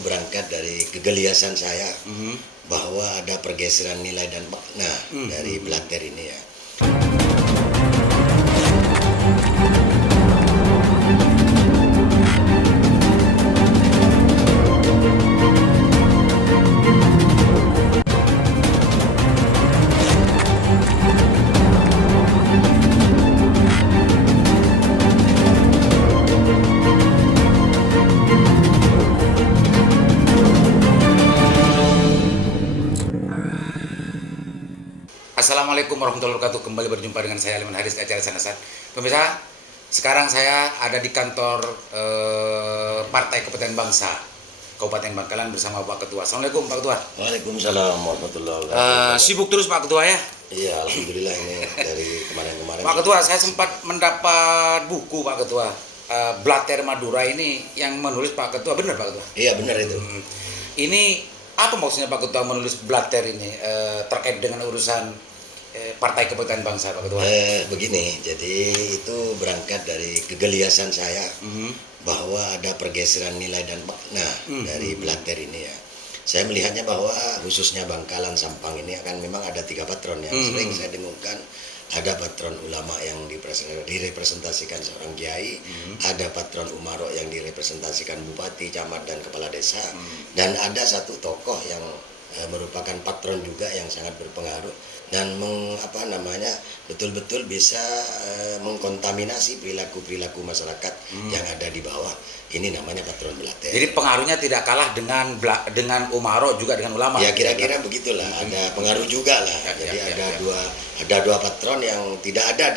berangkat dari kegelisahan saya bahwa ada pergeseran nilai dan makna dari blatter ini ya. Assalamualaikum warahmatullahi wabarakatuh. Kembali berjumpa dengan saya Aliman Haris di acara Sanasat. Pemirsa, sekarang saya ada di kantor Partai Kebangkitan Bangsa Kabupaten Bangkalan bersama Pak Ketua. Assalamualaikum Pak Ketua. Waalaikumsalam warahmatullahi wabarakatuh. Sibuk terus Pak Ketua ya? Iya, alhamdulillah ini dari kemarin-kemarin. Pak Ketua, saya sempat mendapat buku Pak Ketua, Blatter Madura ini yang menulis Pak Ketua, benar Pak Ketua? Iya, benar itu. Ini apa maksudnya Pak Ketua menulis Blatter ini terkait dengan urusan Partai Kebangkitan Bangsa Pak Ketua? Begini, jadi itu berangkat dari kegelisahan saya bahwa ada pergeseran nilai dan makna dari blatter ini ya. Saya melihatnya bahwa khususnya Bangkalan Sampang ini akan memang ada 3 patron yang sering saya dengungkan. Ada patron ulama yang direpresentasikan seorang kiai, ada patron umaro yang direpresentasikan bupati, camat, dan kepala desa, dan ada satu tokoh yang merupakan patron juga yang sangat berpengaruh dan betul-betul bisa mengkontaminasi perilaku masyarakat yang ada di bawah. Ini namanya patron blatter. Jadi pengaruhnya tidak kalah dengan umaro juga dengan ulama. Ya kira-kira begitulah. Ada pengaruh juga lah. Jadi ada dua patron yang tidak ada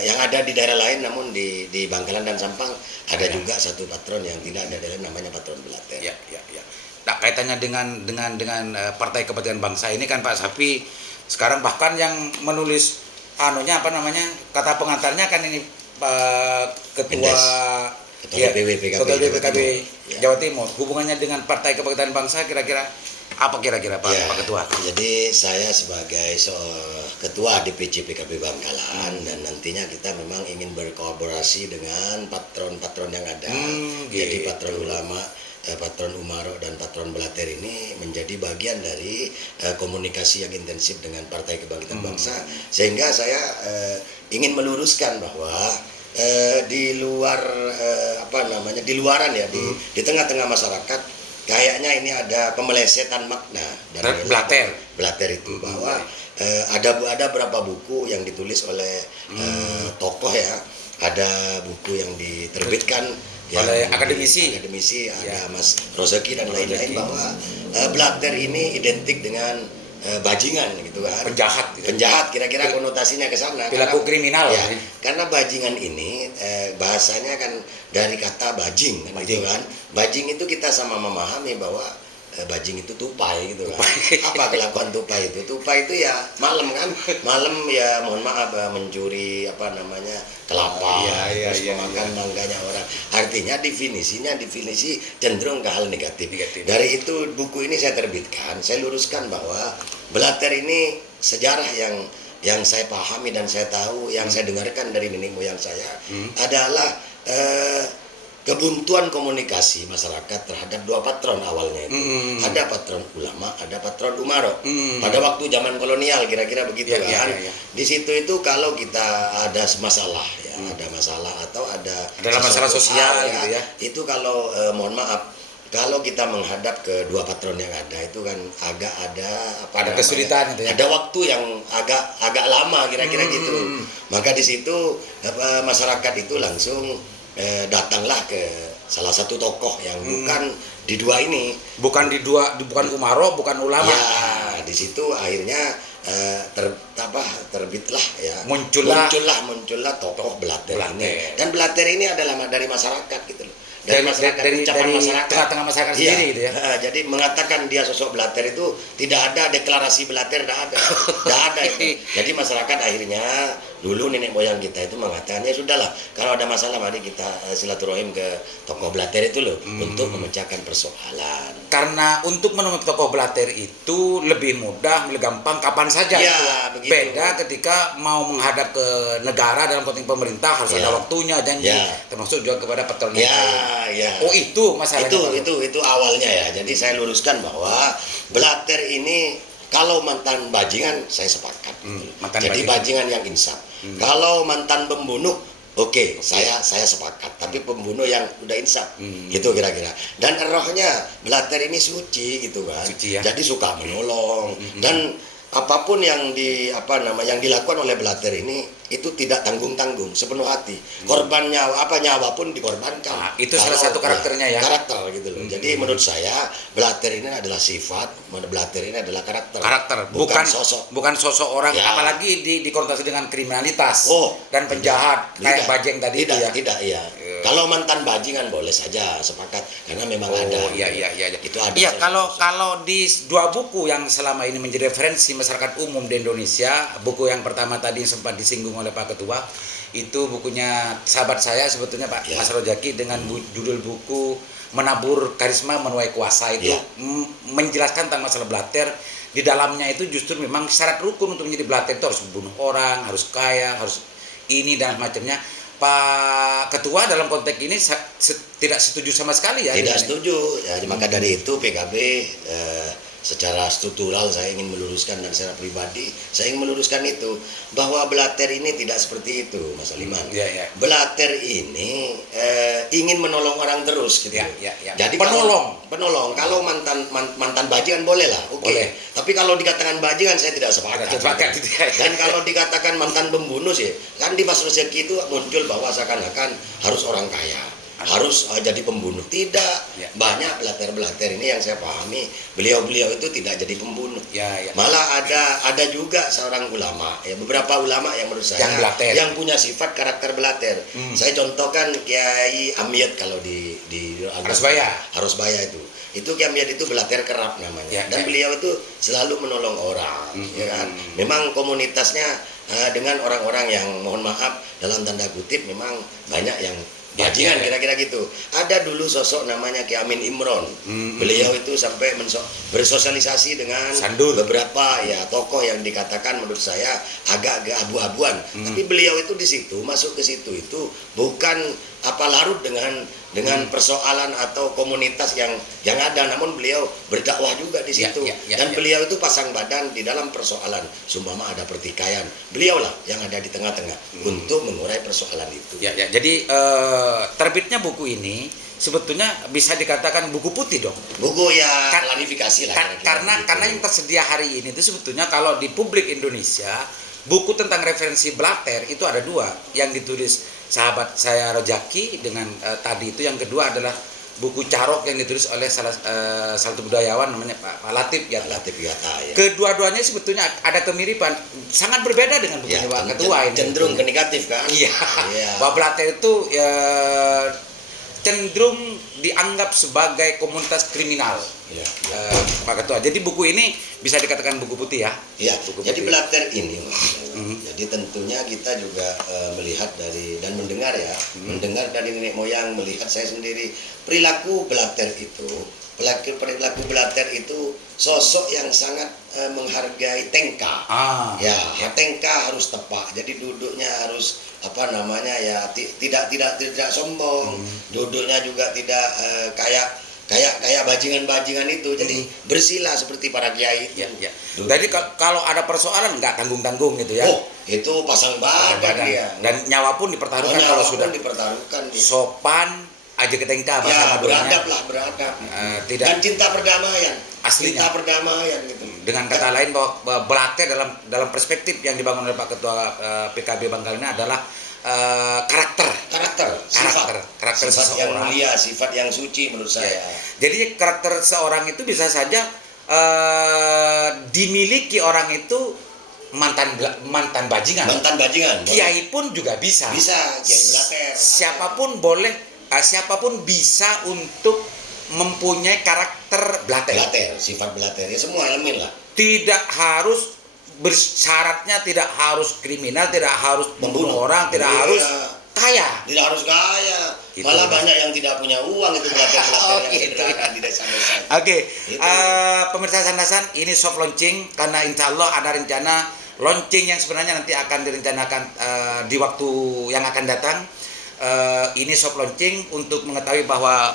yang ada di daerah lain, namun di Bangkalan dan Sampang ada juga satu patron yang tidak ada daerah namanya patron blatter. Ya. Nah, kaitannya dengan Partai Kebangkitan Bangsa ini kan Pak Sapi sekarang bahkan yang menulis kata pengantarnya kan ini Ketua PKB Jawa Timur. Hubungannya dengan Partai Kebangkitan Bangsa kira-kira Pak Ketua? Jadi saya sebagai ketua DPC PKB Bangkalan dan nantinya kita memang ingin berkolaborasi dengan patron-patron yang ada. Jadi patron ulama, patron umaro, dan patron blatter ini menjadi bagian dari komunikasi yang intensif dengan Partai Kebangkitan Bangsa, sehingga saya ingin meluruskan bahwa di luaran ya, di tengah-tengah masyarakat kayaknya ini ada pemelesetan makna dari blatter itu, bahwa ada berapa buku yang ditulis oleh tokoh ya, ada buku yang diterbitkan oleh akademisi ada Mas Rozeki dan lain-lain, bahwa blatter ini identik dengan bajingan gitu kan, penjahat kira-kira konotasinya ke sana, perilaku kriminal ya, karena bajingan ini bahasanya kan dari kata bajing kan, gitu kan. Bajing itu kita sama memahami bahwa bajing itu tupai gitu kan. Apa kelakuan tupai itu? Tupai itu ya malam kan, malam ya mohon maaf mencuri kelapa, terus memakan mangganya orang. Artinya definisi cenderung ke hal negatif. Dari itu buku ini saya terbitkan, saya luruskan bahwa blatter ini sejarah yang saya pahami dan saya tahu, yang saya dengarkan dari nenek moyang saya adalah kebuntuan komunikasi masyarakat terhadap 2 patron awalnya itu. Ada patron ulama, ada patron umaro. Pada waktu zaman kolonial kira-kira begitu kan. Di situ itu kalau kita ada masalah ya, ada masalah atau ada masalah sosial gitu ya. Itu kalau mohon maaf, kalau kita menghadap ke 2 patron yang ada itu kan agak ada kesulitan gitu ya. Ada waktu yang agak lama kira-kira gitu. Maka di situ masyarakat itu langsung datanglah ke salah satu tokoh yang bukan di 2 ini, bukan umaro, bukan ulama. Ya, di situ akhirnya terbitlah ya, muncullah tokoh blatter ini. Dan blatter ini adalah dari masyarakat gitu loh. Dari tengah-tengah masyarakat sendiri gitu ya. Jadi mengatakan dia sosok blatter itu tidak ada deklarasi blatter, tidak ada itu. Jadi masyarakat akhirnya dulu nenek moyang kita itu mengatakan ya sudahlah, kalau ada masalah mari kita silaturahim ke tokoh blatter itu loh, untuk memecahkan persoalan. Karena untuk menemui tokoh blatter itu lebih mudah, lebih gampang kapan saja. Ya, begitu. Beda ketika mau menghadap ke negara dalam konteks pemerintah harus ada waktunya, janji, termasuk juga kepada patron. Ya. Oh itu masalahnya. Itu awalnya ya. Jadi saya luruskan bahwa blater ini kalau mantan bajingan saya sepakat. Jadi bajingan yang insaf. Kalau mantan pembunuh, oke, saya sepakat. Tapi pembunuh yang udah insaf, gitu kira-kira. Dan rohnya blater ini suci gitu kan. Suci, ya? Jadi suka menolong dan apapun yang yang dilakukan oleh blater ini itu tidak tanggung-tanggung, sepenuh hati. Korban nyawa pun dikorbankan. Nah, itu salah satu karakternya ya. Karakter gitu loh. Jadi menurut saya blater ini adalah sifat, blater ini adalah karakter. Bukan sosok. Bukan sosok orang, ya. Apalagi dikonotasi dengan kriminalitas dan penjahat tidak, kayak Bajeng tadi tidak, itu ya. Tidak, iya. Kalau mantan bajingan boleh saja sepakat karena memang ada. Iya. Itu ada. Iya, kalau di dua buku yang selama ini menjadi referensi masyarakat umum di Indonesia, buku yang pertama tadi sempat disinggung oleh Pak Ketua, itu bukunya sahabat saya sebetulnya Pak Mas Rojaki dengan judul buku Menabur Karisma Menuai Kuasa itu menjelaskan tentang masalah blater. Di dalamnya itu justru memang syarat rukun untuk menjadi blater itu harus membunuh orang, harus kaya, harus ini dan macamnya. Pak Ketua dalam konteks ini tidak setuju sama sekali ya? Tidak setuju. Ya, maka dari itu PKB secara struktural saya ingin meluruskan dan secara pribadi saya ingin meluruskan itu bahwa blater ini tidak seperti itu, Mas Aliman. Blater ini ingin menolong orang terus gitu. Jadi penolong. Kalau mantan bajingan boleh lah, oke. Tapi kalau dikatakan bajingan saya tidak sepakat. Dan kalau dikatakan mantan pembunuh sih, kan di Mas Rojaki itu muncul bahwa seakan-akan harus orang kaya, harus jadi pembunuh. Tidak. Banyak blater-blater ini yang saya pahami beliau itu tidak jadi pembunuh. Malah ada juga seorang ulama, beberapa ulama yang menurut saya yang punya sifat karakter blater. Saya contohkan Kiai Amiyat kalau di Harusbaya itu Kiai Amiyat itu blater kerap namanya. Dan beliau itu selalu menolong orang, ya kan. Memang komunitasnya dengan orang-orang yang mohon maaf dalam tanda kutip memang banyak yang bajingan kira-kira gitu. Ada dulu sosok namanya Ki Amin Imron. Beliau itu sampai bersosialisasi dengan beberapa tokoh yang dikatakan menurut saya agak-agak abu-abuan. Tapi beliau itu di situ masuk ke situ itu bukan larut dengan persoalan atau komunitas yang ada, namun beliau berdakwah juga di situ. Dan beliau itu pasang badan di dalam persoalan. Sumpama ada pertikaian, beliaulah yang ada di tengah-tengah untuk mengurai persoalan itu. Jadi terbitnya buku ini sebetulnya bisa dikatakan buku putih dong. Buku klarifikasi lah. Karena yang tersedia hari ini itu sebetulnya kalau di publik Indonesia buku tentang referensi blater itu ada dua, yang ditulis sahabat saya Rojaki dengan tadi itu, yang kedua adalah buku Carok yang ditulis oleh salah satu budayawan namanya Pak Latif Yatta. Kedua-duanya sebetulnya ada kemiripan, sangat berbeda dengan bukunya Pak Ketua ini. Cenderung ke negatif kan? Bahwa blater itu cenderung dianggap sebagai komunitas kriminal. Pak Ketua. Jadi buku ini bisa dikatakan buku putih ya? Jadi blater ini, jadi tentunya kita juga melihat dan mendengar mendengar dari nenek moyang, melihat saya sendiri perilaku blater itu sosok yang sangat menghargai tengka. Tengka harus tepat. Jadi duduknya harus tidak sombong. Duduknya juga tidak kayak bajingan-bajingan itu. Jadi bersila seperti para kiai itu. Jadi kalau ada persoalan nggak tanggung-tanggung gitu ya. Itu pasang badan dia. Dan nyawa pun dipertaruhkan kalau sudah sopan aja ke tengka bahasa beradab. Tidak. Dan cinta perdamaian. Aslinya. Cinta perdamaian gitu. Dengan kata lain bahwa blater dalam perspektif yang dibangun oleh Pak Ketua PKB Bangkal ini adalah karakter sifat yang mulia, sifat yang suci menurut saya. Jadi karakter seorang itu bisa saja dimiliki orang itu mantan bajingan. Kiai pun juga bisa. Kiai blater. Siapapun bisa untuk mempunyai karakter blater. Sifat blater ya, semua elemen lah. Tidak harus bersyaratnya, tidak harus kriminal, tidak harus membunuh orang, tidak harus kaya. Tidak harus kaya. Malah banyak yang tidak punya uang itu blater-blater yang sederhana di desa-desa. Pemirsa Sandasan, ini soft launching karena insya Allah ada rencana launching yang sebenarnya nanti akan direncanakan di waktu yang akan datang. ini soft launching untuk mengetahui bahwa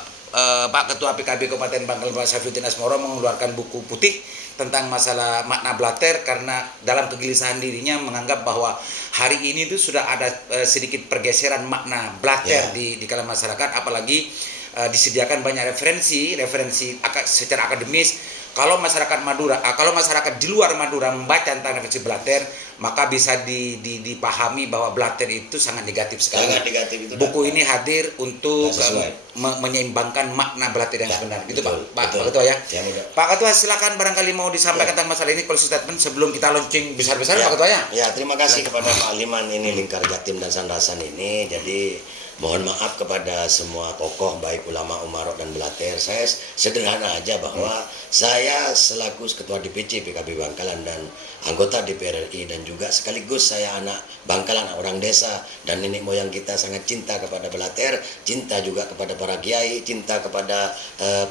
Pak Ketua PKB Kabupaten Bangkalan Pak Syafruddin Asmoro mengeluarkan buku putih tentang masalah makna blater, karena dalam kegelisahan dirinya menganggap bahwa hari ini itu sudah ada sedikit pergeseran makna blater di kalangan masyarakat, apalagi disediakan banyak referensi secara akademis. Kalau masyarakat Madura, kalau masyarakat di luar Madura membaca tentang referensi blater, maka bisa dipahami bahwa blater itu sangat negatif sekali. Sangat negatif itu. Buku ini hadir untuk menyeimbangkan makna blater yang sebenarnya. Gitu Pak Ketua ya. Pak Ketua, silakan barangkali mau disampaikan tentang masalah ini closing statement sebelum kita launching besar-besar Pak Ketua ya. Ya, terima kasih kepada Pak Aliman ini Lingkar Jatim dan Sandasan ini. Jadi mohon maaf kepada semua tokoh baik ulama umarok dan blater. Saya sederhana aja bahwa saya selaku ketua DPC PKB Bangkalan dan anggota DPR RI dan juga sekaligus saya anak Bangkalan, orang desa, dan nenek moyang kita sangat cinta kepada blater, cinta juga kepada para kiai, cinta kepada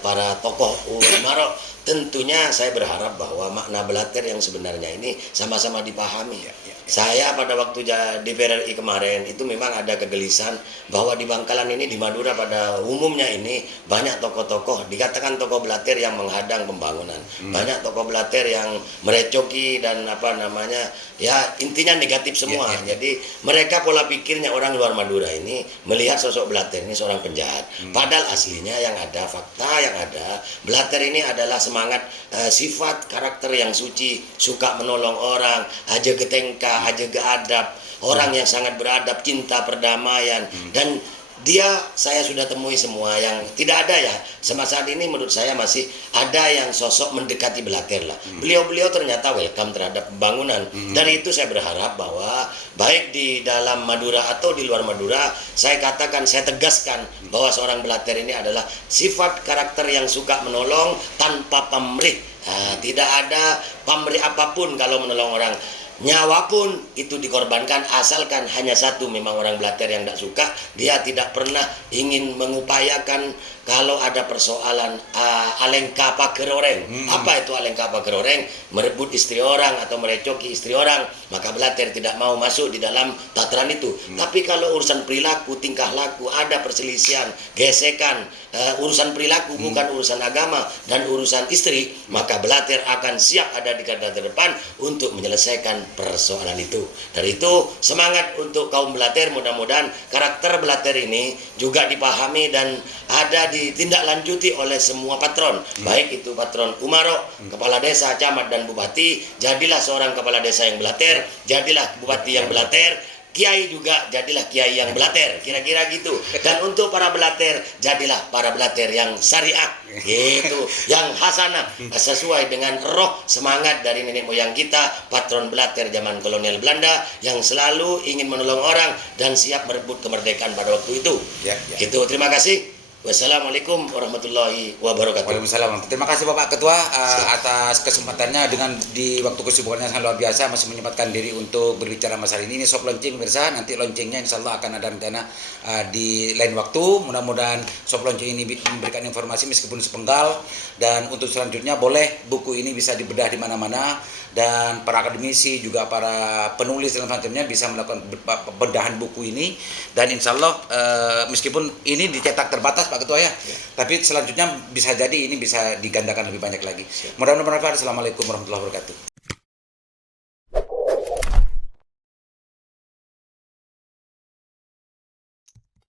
para tokoh umarok. Tentunya saya berharap bahwa makna blater yang sebenarnya ini sama-sama dipahami. Saya pada waktu DPR RI kemarin itu memang ada kegelisahan bahwa di Bangkalan ini, di Madura pada umumnya ini banyak tokoh-tokoh, dikatakan tokoh blater yang menghadang pembangunan, banyak tokoh blater yang merecoki dan ya intinya negatif semua. Jadi mereka pola pikirnya orang luar Madura ini melihat sosok blater ini seorang penjahat. Padahal aslinya yang ada, fakta yang ada, blater ini adalah semangat, sifat, karakter yang suci, suka menolong orang, aja getengka, aja geadab, orang yang sangat beradab, cinta perdamaian, dan dia saya sudah temui semua yang tidak ada ya. Semasa saat ini menurut saya masih ada yang sosok mendekati blater lah. Beliau-beliau ternyata welcome terhadap pembangunan. Dari itu saya berharap bahwa baik di dalam Madura atau di luar Madura, saya katakan, saya tegaskan bahwa seorang blater ini adalah sifat karakter yang suka menolong tanpa pamrih. Tidak ada pamrih apapun kalau menolong orang. Nyawa pun itu dikorbankan, asalkan hanya satu, memang orang blater yang tidak suka, dia tidak pernah ingin mengupayakan kalau ada persoalan alengka pager orang. Apa itu alengka pager orang? Merebut istri orang atau merecoki istri orang, maka blater tidak mau masuk di dalam tataran itu. Tapi kalau urusan perilaku, tingkah laku, ada perselisihan, gesekan, urusan perilaku bukan urusan agama dan urusan istri, maka blater akan siap ada di garda terdepan untuk menyelesaikan persoalan itu. Dari itu semangat untuk kaum blater, mudah-mudahan karakter blater ini juga dipahami dan ada ditindaklanjuti oleh semua patron, baik itu patron umarok, kepala desa, camat dan bupati. Jadilah seorang kepala desa yang blater, jadilah bupati yang blater, kiai juga jadilah kiai yang blater, kira-kira gitu. Dan untuk para blater, jadilah para blater yang syariah, gitu, yang hasanah, sesuai dengan roh semangat dari nenek moyang kita, patron blater zaman kolonial Belanda yang selalu ingin menolong orang dan siap merebut kemerdekaan pada waktu itu. Gitu, terima kasih. Wassalamualaikum warahmatullahi wabarakatuh. Waalaikumsalam. Terima kasih Bapak Ketua atas kesempatannya dengan di waktu kesibukannya sangat luar biasa masih menyempatkan diri untuk berbicara masalah ini. Ini soft launching pemirsa, nanti launchingnya insya Allah akan ada rencana di lain waktu. Mudah-mudahan soft launching ini memberikan informasi meskipun sepenggal, dan untuk selanjutnya boleh buku ini bisa dibedah di mana-mana, dan para akademisi juga para penulis dan sebagainya bisa melakukan bedahan buku ini, dan insya Allah meskipun ini dicetak terbatas Pak Ketua ya, tapi selanjutnya bisa jadi ini bisa digandakan lebih banyak lagi. Mudah-mudahan bermanfaat. Assalamualaikum warahmatullahi wabarakatuh.